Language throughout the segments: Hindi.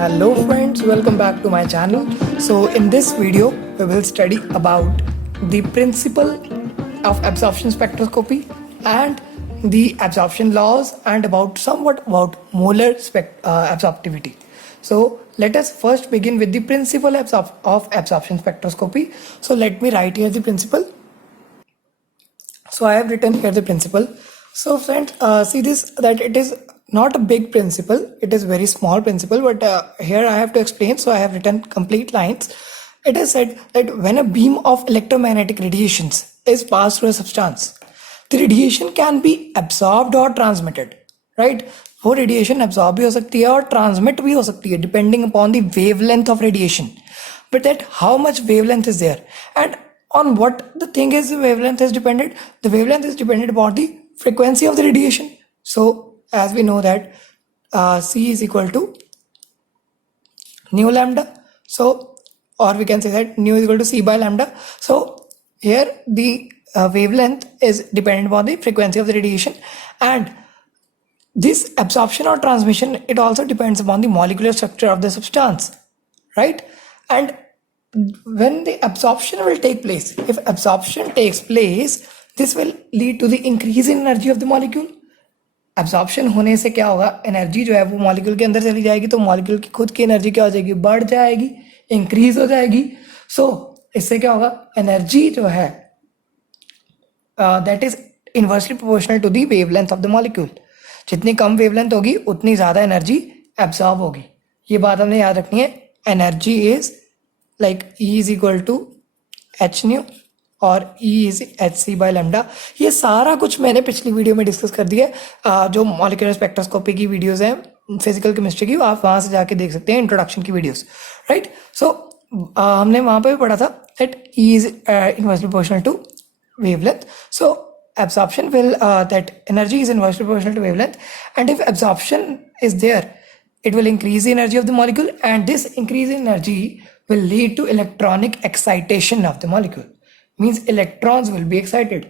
Hello friends, welcome back to my channel. So in this video we will study about the principle of absorption spectroscopy and the absorption laws and somewhat about molar absorptivity. So let us first begin with the principle of absorption spectroscopy. So let me write here the principle. So I have written here the principle. So friends, see this, that it is not a big principle, it is very small principle, but here I have to explain. So I have written complete lines. It is said that when a beam of electromagnetic radiations is passed through a substance, the radiation can be absorbed or transmitted, right? वो रेडिएशन absorb भी हो सकती है और ट्रांसमिट भी हो सकती है depending upon the wavelength of radiation, but that how much wavelength is there and on what the thing is, the wavelength is dependent upon the frequency of the radiation. So as we know that C is equal to nu lambda, so or we can say that nu is equal to C by lambda. So here the wavelength is dependent upon the frequency of the radiation, and this absorption or transmission, it also depends upon the molecular structure of the substance, right? And when the absorption will take place, if absorption takes place, this will lead to the increase in energy of the molecule. Absorption होने से क्या होगा, एनर्जी जो है वो मॉलिक्यूल के अंदर चली जाएगी, तो मॉलिक्यूल की खुद की एनर्जी क्या हो जाएगी, बढ़ जाएगी, इंक्रीज हो जाएगी. सो इससे क्या होगा, एनर्जी जो है that is inversely proportional to the wavelength of the molecule. जितनी कम वेवलेंथ होगी उतनी ज़्यादा एनर्जी एब्जॉर्ब होगी. ये बात हमने याद रखनी है. Energy is like E is equal to H nu और E is H C by lambda. ये सारा कुछ मैंने पिछली वीडियो में डिस्कस कर दिया है. जो मॉलिक्यूलर स्पेक्ट्रोस्कोपी की वीडियोस हैं फिजिकल केमिस्ट्री की, आप वहाँ से जाके देख सकते हैं इंट्रोडक्शन की वीडियोस, राइट. सो हमने वहाँ पे भी पढ़ा था that E is inversely proportional to wavelength. So absorption will that energy is inversely proportional to wavelength, and if absorption is there, it will increase the energy of the molecule, and this increase in energy will lead to electronic excitation of the molecule. Means electrons will be excited.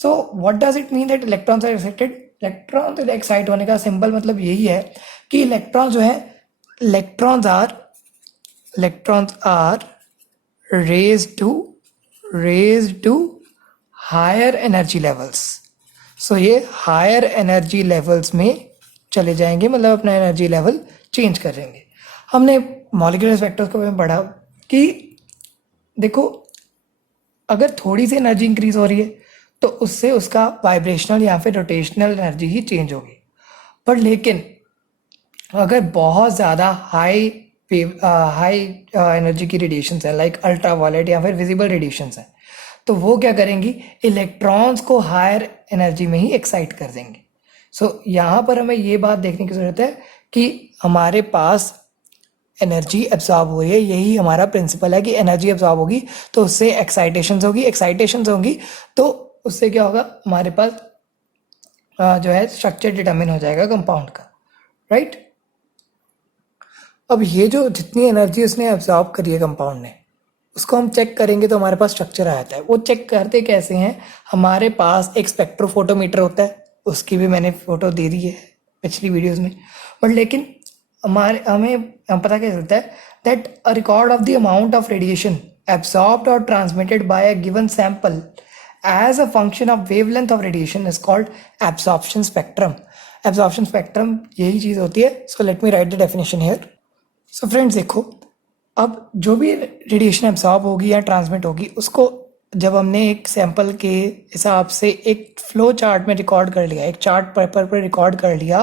So what does it mean that electrons are excited? Electrons excite होने का सिंपल मतलब यही है कि इलेक्ट्रॉन जो है, electrons are raised to higher energy levels. So ये हायर एनर्जी लेवल्स में चले जाएंगे, मतलब अपना एनर्जी लेवल चेंज करेंगे. हमने मॉलिक्यूलर स्पेक्ट्रोस्कोपी में पढ़ा कि देखो, अगर थोड़ी सी एनर्जी इंक्रीज हो रही है तो उससे उसका वाइब्रेशनल या फिर रोटेशनल एनर्जी ही चेंज होगी. पर लेकिन अगर बहुत ज़्यादा हाई एनर्जी की रेडिएशंस है, लाइक अल्ट्रा वायलेट या फिर विजिबल रेडिएशंस हैं, तो वो क्या करेंगी, इलेक्ट्रॉन्स को हायर एनर्जी में ही एक्साइट कर देंगे. सो यहाँ पर हमें ये बात देखने की ज़रूरत है कि हमारे पास एनर्जी एब्जॉर्ब हो रही है. यही हमारा प्रिंसिपल है कि एनर्जी एब्जॉर्ब होगी तो उससे एक्साइटेशंस होगी तो उससे क्या होगा, हमारे पास जो है स्ट्रक्चर डिटर्मिन हो जाएगा कंपाउंड का, राइट. अब ये जो जितनी एनर्जी उसने एब्जॉर्ब करी है कंपाउंड ने, उसको हम चेक करेंगे तो हमारे पास स्ट्रक्चर आ जाता है. वो चेक करते कैसे हैं, हमारे पास एक स्पेक्ट्रोफोटोमीटर होता है, उसकी भी मैंने फोटो दे दी है पिछली वीडियोस में. बट लेकिन हमें पता कैसे चलता है that a record of the amount of radiation absorbed और transmitted by a given sample as a function of wavelength of radiation is called absorption spectrum. Absorption spectrum यही चीज़ होती है. So let me write the definition here. So friends देखो, अब जो भी रेडिएशन एब्सॉर्ब होगी या ट्रांसमिट होगी, उसको जब हमने एक सैंपल के हिसाब से एक फ्लो चार्ट में रिकॉर्ड कर लिया, एक चार्ट पेपर पर रिकॉर्ड कर लिया,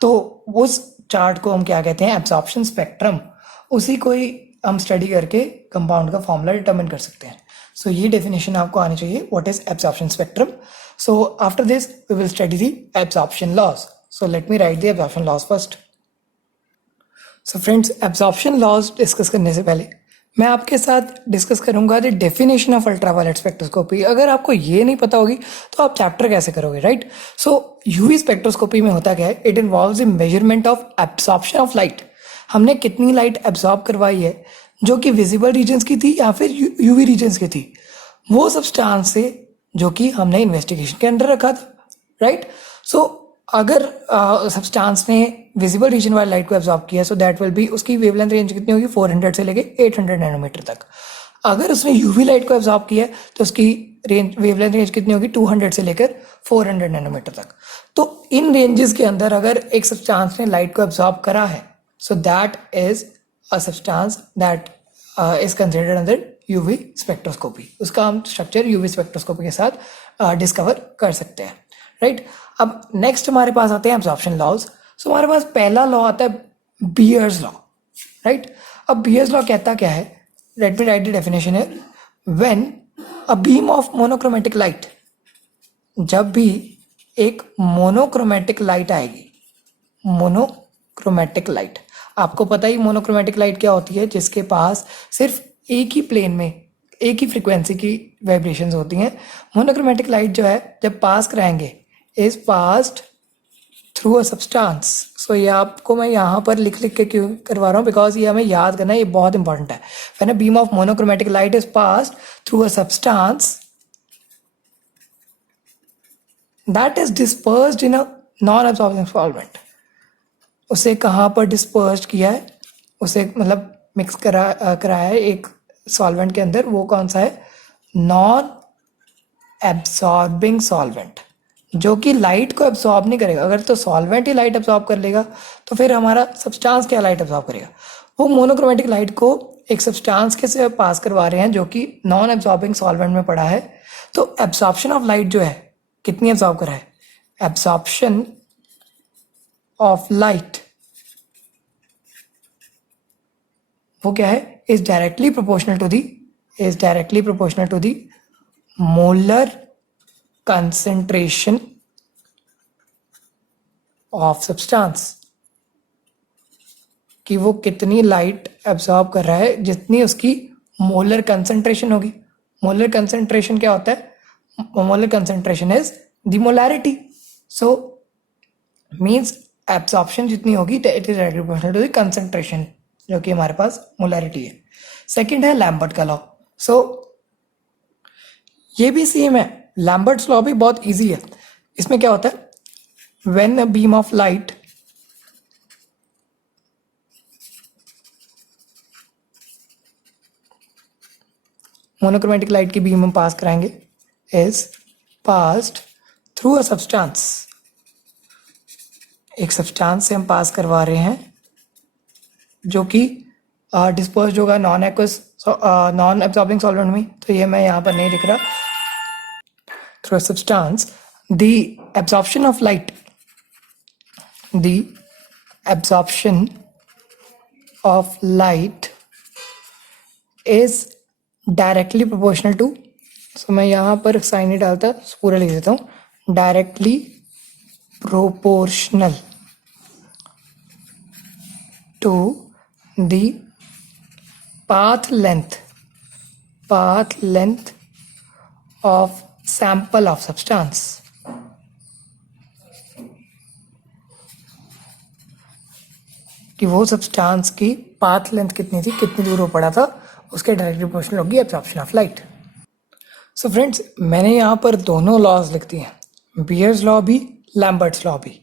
तो उस चार्ट को हम क्या कहते हैं, एब्सॉर्प्शन स्पेक्ट्रम. उसी को ही हम स्टडी करके कंपाउंड का फॉर्मूला डिटरमिन कर सकते हैं. सो ये डेफिनेशन आपको आनी चाहिए, what is absorption spectrum. So after this we will study the absorption laws. So let me write the absorption laws first. So friends, absorption laws discuss करने से पहले मैं आपके साथ डिस्कस करूंगा the definition of ultraviolet spectroscopy. अगर आपको ये नहीं पता होगी तो आप चैप्टर कैसे करोगे, राइट. सो यूवी स्पेक्ट्रोस्कोपी में होता क्या है, it involves the measurement of absorption of light. हमने कितनी लाइट एब्सॉर्ब करवाई है, जो कि विजिबल रीजन्स की थी या फिर यूवी रीजन्स की थी, वो सब्सटेंस से जो कि हमने इन्वेस्टिगेशन के अंडर रखा था, राइट. सो अगर सब्सटेंस ने विजिबल रीजन वाली लाइट को एब्जॉर्ब किया, सो दैट विल बी, उसकी वेवलेंथ रेंज कितनी होगी, 400 से लेके 800 नैनोमीटर तक। अगर उसने यूवी लाइट को एब्जॉर्ब किया तो उसकी रेंज, वेवलेंथ रेंज कितनी होगी, 200 से लेकर 400 नैनोमीटर तक। तो इन रेंजेस के अंदर अगर एक सब्सटेंस ने लाइट को एब्जॉर्ब करा है, so that is a substance that is considered under UV spectroscopy. उसका हम स्ट्रक्चर यूवी स्पेक्ट्रोस्कोपी के साथ डिस्कवर कर सकते हैं, राइट। अब नेक्स्ट हमारे पास आते हैं एब्जॉर्प्शन लॉज। सो हमारे पास पहला लॉ आता है बियर्स लॉ, राइट। अब बियर्स लॉ कहता क्या है, let me write the definition है। When a beam of monochromatic light, जब भी एक मोनोक्रोमेटिक लाइट आएगी, मोनोक्रोमेटिक लाइट, आपको पता ही मोनोक्रोमेटिक लाइट क्या होती है, जिसके पास सिर्फ एक ही प्लेन में एक ही फ्रीक्वेंसी की वाइब्रेशंस होती हैं। मोनोक्रोमेटिक लाइट जो है जब पास कराएंगे, is passed through a substance. So ये आपको मैं यहाँ पर लिख लिख के क्यों करवा रहा हूँ, बिकॉज ये हमें याद करना है, ये बहुत इंपॉर्टेंट है। When a beam of monochromatic light is passed through a substance that is dispersed in a non absorbing solvent. उसे कहाँ पर डिस्पर्स्ड किया है, उसे मतलब मिक्स कराया है एक सॉल्वेंट के अंदर। वो कौन सा है, नॉन एब्जॉर्बिंग सॉल्वेंट, जो कि लाइट को एब्जॉर्ब नहीं करेगा। अगर तो सॉल्वेंट ही लाइट एब्जॉर्ब कर लेगा तो फिर हमारा सब्सटेंस क्या लाइट एब्जॉर्ब करेगा। वो मोनोक्रोमेटिक लाइट को एक सब्सटेंस के से पास करवा रहे हैं जो कि नॉन एब्जॉर्बिंग सॉल्वेंट में पड़ा है। तो एब्जॉर्प्शन ऑफ लाइट जो है, कितनी एब्जॉर्ब करा है, एब्जॉर्प्शन ऑफ लाइट वो क्या है, is directly proportional to the molar concentration of substance, कि वो कितनी लाइट एब्जॉर्ब कर रहा है, जितनी उसकी मोलर कंसेंट्रेशन होगी। मोलर कंसेंट्रेशन क्या होता है, molar concentration is the molarity. So means absorption जितनी होगी it is directly proportional to the concentration, जो कि हमारे पास मोलैरिटी है। सेकंड है लैम्बर्ट का लॉ। सो ये भी सेम है, लैम्बर्ट्स लॉ भी बहुत इजी है। इसमें क्या होता है, when a beam of light monochromatic light की बीम हम पास कराएंगे, is passed through a substance, एक सब्सटेंस से हम पास करवा रहे हैं जो कि डिस्पर्स्ड होगा non aqueous non absorbing solvent में। तो ये मैं यहाँ पर नहीं लिख रहा, through a substance, the absorption of light, the absorption of light is directly proportional to, so मैं यहाँ पर साइन नहीं डालता, पूरा लिख देता हूँ, directly proportional to the path length of sample of substance. कि वो सब्सटेंस की पाथ लेंथ कितनी थी, कितनी दूर वो पड़ा था, उसके डायरेक्टली प्रोपोर्शनल होगी absorption of light. So friends, मैंने यहाँ पर दोनों लॉज लिख दिए हैं, बियर्स लॉ भी, लैम्बर्ट्स लॉ भी।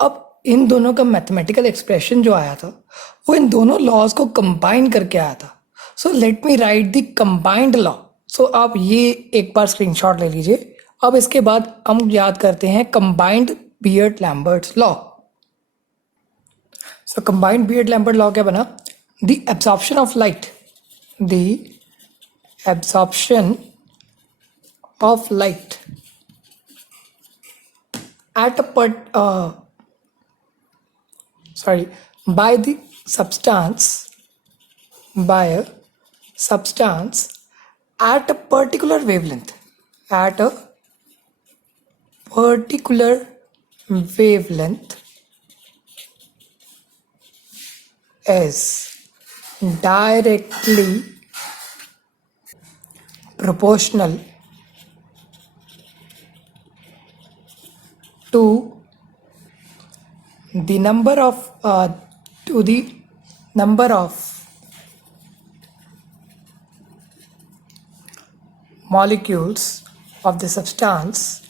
अब इन दोनों का मैथमेटिकल एक्सप्रेशन जो आया था वो इन दोनों लॉज को कंबाइन करके आया था। So let me write the combined law. So आप ये एक बार स्क्रीनशॉट ले लीजिए। अब इसके बाद हम याद करते हैं कंबाइंड बियर्ड लैम्बर्ट्स लॉ। सो कंबाइंड बियर्ड लैम्बर्ट लॉ क्या बना, the absorption of light, the absorption of light at a by the substance, by a substance at a particular wavelength, at a particular wavelength is directly proportional to the number of molecules of the substance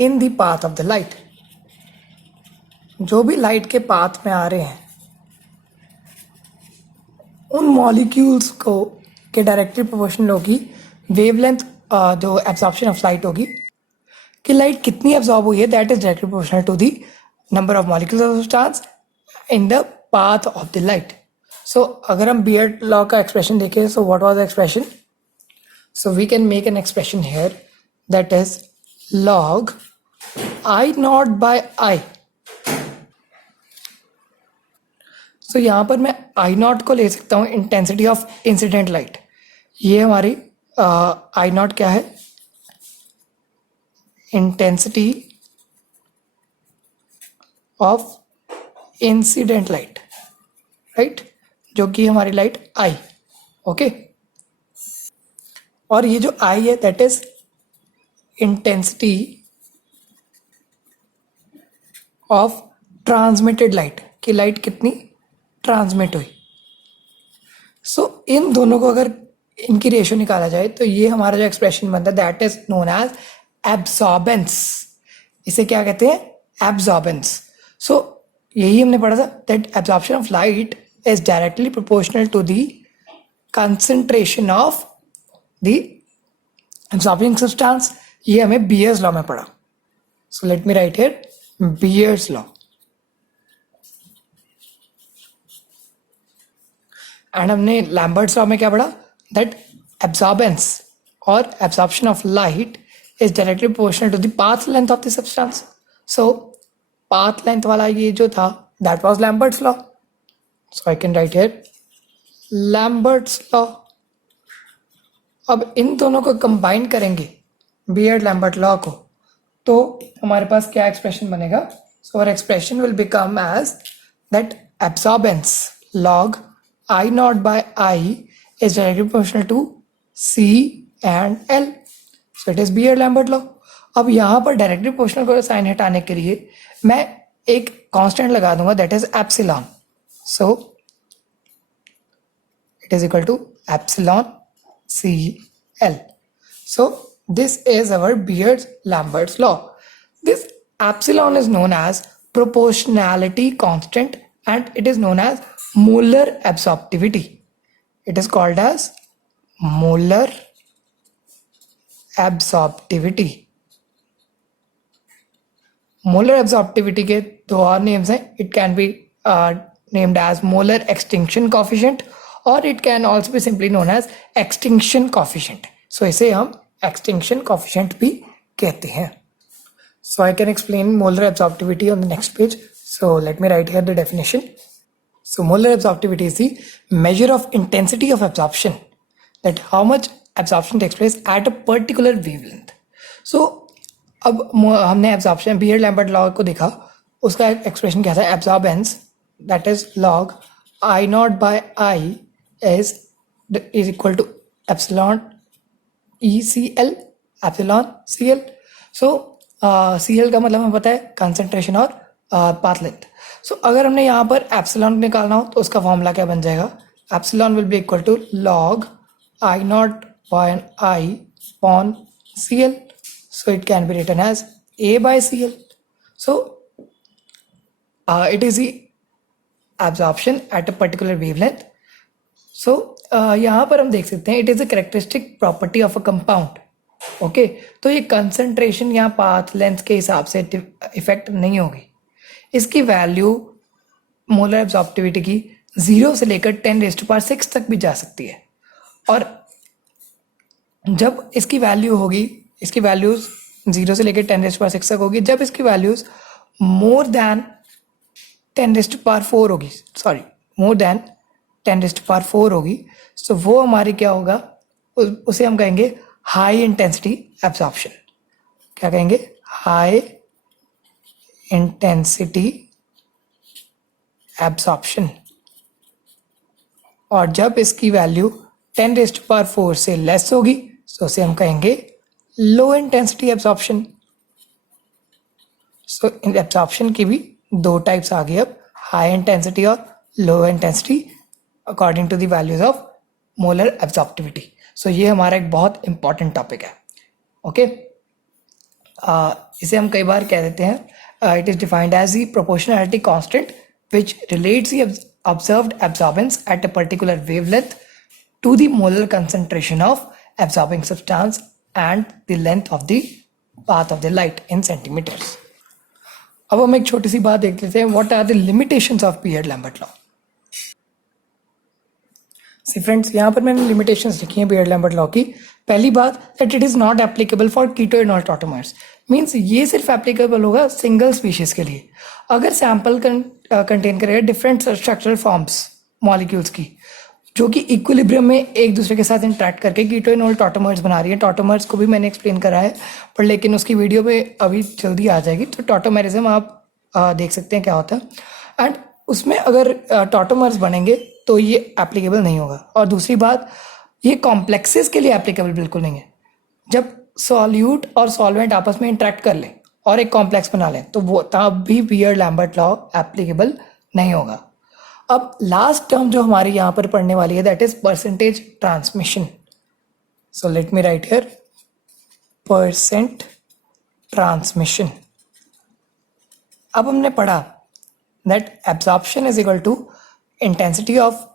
in the path of the light, जो भी लाइट के पाथ में आ रहे हैं उन मॉलिक्यूल्स को के डायरेक्टली प्रोपोर्शनल होगी वेवलेंथ, जो एब्जॉर्प्शन ऑफ लाइट होगी कि लाइट कितनी एब्जॉर्ब हुई है, that is directly proportional to the number of molecules of substance in the path of the light. So अगर हम बियर्ड लॉ का एक्सप्रेशन देखें, so what was the expression? So we can make an expression here that is log I naught by I. So यहाँ पर मैं आई नॉट को ले सकता हूँ इंटेंसिटी ऑफ इंसिडेंट लाइट. ये हमारी आई नॉट क्या है? Intensity of incident light, right, जो कि हमारी लाइट आई. ओके, और ये जो आई है that is intensity of transmitted light, कि लाइट कितनी ट्रांसमिट हुई. सो इन दोनों को अगर इनकी रेशियो निकाला जाए तो ये हमारा जो एक्सप्रेशन बनता है दैट इज नोन एज एब्सॉर्बेंस. इसे क्या कहते हैं? एब्सॉर्बेंस. सो यही हमने पढ़ा था that absorption of light is directly proportional to the concentration of the absorbing substance. ये हमें बियर्स लॉ में पढ़ा. So let me write here Beer's law. And हमने लैम्बर्ट्स लॉ में क्या पढ़ा? दैट एब्जॉर्बेंस और absorption of light is directly proportional to the path length of the substance. So path length वाला ये जो था that was Lambert's law. So I can write here Lambert's law. अब इन दोनों को कंबाइन करेंगे बियर्ड लैम्बर्ट लॉ को, तो हमारे पास क्या एक्सप्रेशन बनेगा? So our expression will become as that absorbance log I naught by I is directly proportional to C and L. So it is Beer-Lambert law. अब यहाँ पर डायरेक्टली प्रोपोर्शनल को साइन हटाने के लिए मैं एक कांस्टेंट लगा दूंगा that is epsilon. So it is equal to epsilon CL. So this is our Beer-Lambert's law. This epsilon is known as proportionality constant and it is known as molar absorptivity. It is called as molar absorptivity. Molar absorptivity के दो और नेम्स हैं. It can be named as molar extinction coefficient or it can also be simply known as extinction coefficient. So इसे हम extinction coefficient भी कहते हैं. So I can explain molar absorptivity on the next page. So let me write here the definition. So molar absorptivity is the measure of intensity of absorption, that how much absorption takes place at a particular wavelength. So अब हमने absorption Beer-Lambert law को देखा, उसका एक्सप्रेशन क्या था? Absorbance that is log I naught by I is equal to epsilon ECL, epsilon CL. So CL का मतलब हमें पता है कंसंट्रेशन और पाथ लेंथ. सो अगर हमने यहाँ पर एप्सिलॉन निकालना हो तो उसका फॉर्मूला क्या बन जाएगा? Epsilon will be equal to log I naught by I upon CL. So it can be written as A by CL. So it is the absorption at a particular wavelength. So यहाँ पर हम देख सकते हैं it is a characteristic property of a compound. Okay, तो ये कंसंट्रेशन यहाँ पाथ लेंथ के हिसाब से इफेक्ट नहीं होगी. इसकी वैल्यू मोलर एब्जॉर्प्टिविटी की 0 से लेकर 10⁶ तक भी जा सकती है. और जब इसकी वैल्यू होगी, इसकी वैल्यूज 0 से लेकर 10⁶ तक होगी, जब इसकी वैल्यूज मोर देन 10⁴ होगी, सॉरी मोर देन 10⁴ होगी, सो वो हमारी क्या होगा? उसे हम कहेंगे हाई इंटेंसिटी एब्जॉर्प्शन. क्या कहेंगे? High intensity absorption. और जब इसकी वैल्यू 10⁴ से लेस होगी तो उसे हम कहेंगे लो इंटेंसिटी एब्जॉर्प्शन. सो इन एब्जॉर्प्शन की भी दो टाइप्स आ गई अब, हाई इंटेंसिटी और low intensity according to the values of molar absorptivity. So ये हमारा एक बहुत इंपॉर्टेंट टॉपिक है. ओके, इसे हम कई बार कह देते हैं, it is defined as the proportionality constant which relates the observed absorbance at a particular wavelength to the molar concentration of absorbing substance and the length of the path of the light in centimeters. अब हम एक छोटी सी बात देख लेते हैं, what are the limitations of Beer Lambert law. See friends, यहाँ पर मैंने लिमिटेशंस लिखी हैं पीरियड लैम्बर्ट लॉ की. पहली बात, that it is not applicable for कीटोइनॉल tautomers. Means ये सिर्फ एप्लीकेबल होगा सिंगल स्पीशीज के लिए. अगर सैंपल कंटेन करेगा डिफरेंट स्ट्रक्चरल फॉर्म्स मॉलिक्यूल्स की, जो कि इक्विलिब्रियम में एक दूसरे के साथ इंटरेक्ट करके कीटोइनॉल टॉटोमर्स बना रही है. टॉटोमर्स को भी मैंने एक्सप्लेन करा है, पर लेकिन उसकी वीडियो पे अभी जल्दी आ जाएगी. तो टॉटोमेरिज्म आप देख सकते हैं क्या होता है. एंड उसमें अगर टॉटोमर्स बनेंगे तो ये एप्लीकेबल नहीं होगा. और दूसरी बात, ये कॉम्प्लेक्सेस के लिए एप्लीकेबल बिल्कुल नहीं है. जब सॉल्यूट और सॉल्वेंट आपस में इंटरेक्ट कर लें और एक कॉम्प्लेक्स बना लें तो वो तब भी पीरियड लैम्बर्ट लॉ एप्लीकेबल नहीं होगा. अब लास्ट टर्म जो हमारी यहाँ पर पढ़ने वाली है, that is percentage transmission. So let me write here percent transmission. अब हमने पढ़ा that absorption is equal to intensity of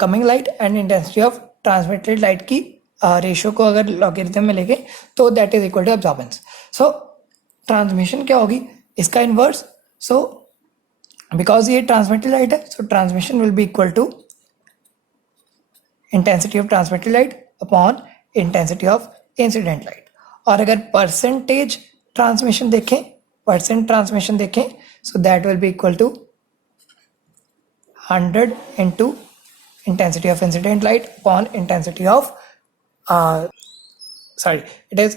coming light and intensity of transmitted light की रेशियो को अगर लॉगरिथम में लेके तो that is equal to absorbance. So transmission क्या होगी, इसका इनवर्स. सो बिकॉज ये ट्रांसमिटेड लाइट है, so transmission will be equal to intensity of transmitted light upon intensity of incident light. और अगर परसेंटेज ट्रांसमिशन देखें, so that will be equal to 100 into intensity of incident light upon intensity of it is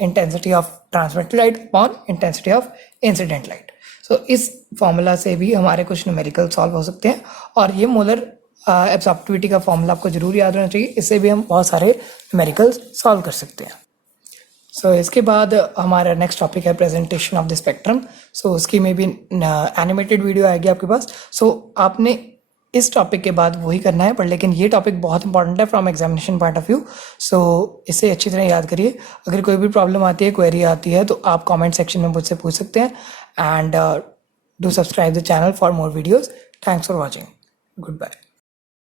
intensity of transmitted light upon intensity of incident light. So इस फॉर्मूला से भी हमारे कुछ न्यूमेरिकल सॉल्व हो सकते हैं. और ये मोलर एब्जॉर्प्टिविटी का फॉर्मूला आपको जरूर याद होना चाहिए, इससे भी हम बहुत सारे न्यूमेरिकल्स सॉल्व कर सकते हैं. सो इसके बाद हमारा नेक्स्ट टॉपिक है प्रेजेंटेशन ऑफ द स्पेक्ट्रम. सो उसकी में भी एनिमेटेड वीडियो आएगी आपके पास. सो आपने इस टॉपिक के बाद वही करना है, पर लेकिन ये टॉपिक बहुत इंपॉर्टेंट है from examination point of view. So इसे अच्छी तरह याद करिए. अगर कोई भी प्रॉब्लम आती है, क्वेरी आती है, तो आप कमेंट सेक्शन में मुझसे पूछ सकते हैं. And do subscribe the channel for more videos. Thanks for watching. Good bye.